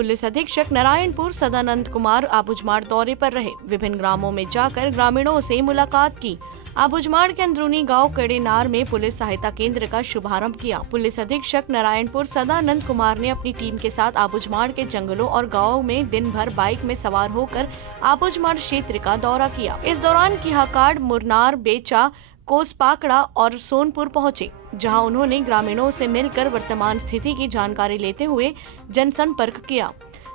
Police अधीक्षक नारायणपुर सदानंद कुमार आबूझमाड़ दौरे पर रहे। विभिन्न ग्रामों में जाकर ग्रामीणों से मुलाकात की। आबूझमाड़ के अंदरूनी गांव कड़ेनार में पुलिस सहायता केंद्र का शुभारंभ किया। पुलिस अधीक्षक नारायणपुर सदानंद कुमार ने अपनी टीम के साथ आबूझमाड़ के जंगलों और गांवों में दिन भर बाइक में सवार होकर आबूझमाड़ क्षेत्र का दौरा किया। इस दौरान किहाकाड़, मुरनार, बेचा, कोसपाकड़ा और सोनपुर पहुंचे, जहां उन्होंने ग्रामीणों से मिलकर वर्तमान स्थिति की जानकारी लेते हुए जनसंपर्क किया,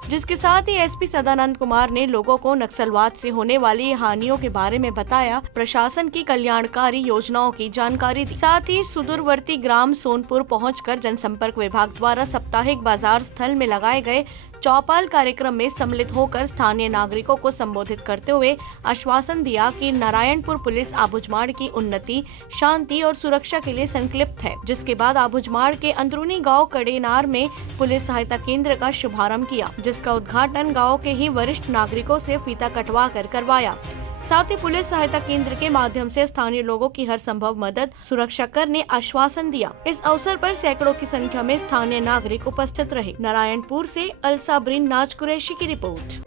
जिसके साथ ही एसपी सदानंद कुमार ने लोगों को नक्सलवाद से होने वाली हानियों के बारे में बताया, प्रशासन की कल्याणकारी योजनाओं की जानकारी दी। साथ ही सुदूरवर्ती ग्राम सोनपुर पहुंचकर जनसंपर्क विभाग द्वारा साप्ताहिक बाजार स्थल में लगाए गए चौपाल कार्यक्रम में सम्मिलित होकर स्थानीय नागरिकों को संबोधित करते हुए आश्वासन दिया कि नारायणपुर पुलिस आबूझमाड़ की उन्नति, शांति और सुरक्षा के लिए संकल्पित है। जिसके बाद आबूझमाड़ के अंदरूनी गांव कड़ेनार में पुलिस सहायता केंद्र का शुभारंभ किया, जिसका उद्घाटन गाँव के ही वरिष्ठ नागरिकों से फीता कटवा कर करवाया। साथ ही पुलिस सहायता केंद्र के माध्यम से स्थानीय लोगों की हर संभव मदद, सुरक्षा करने आश्वासन दिया। इस अवसर पर सैकड़ों की संख्या में स्थानीय नागरिक उपस्थित रहे। नारायणपुर से अलसाब्रीन नाज कुरैशी की रिपोर्ट।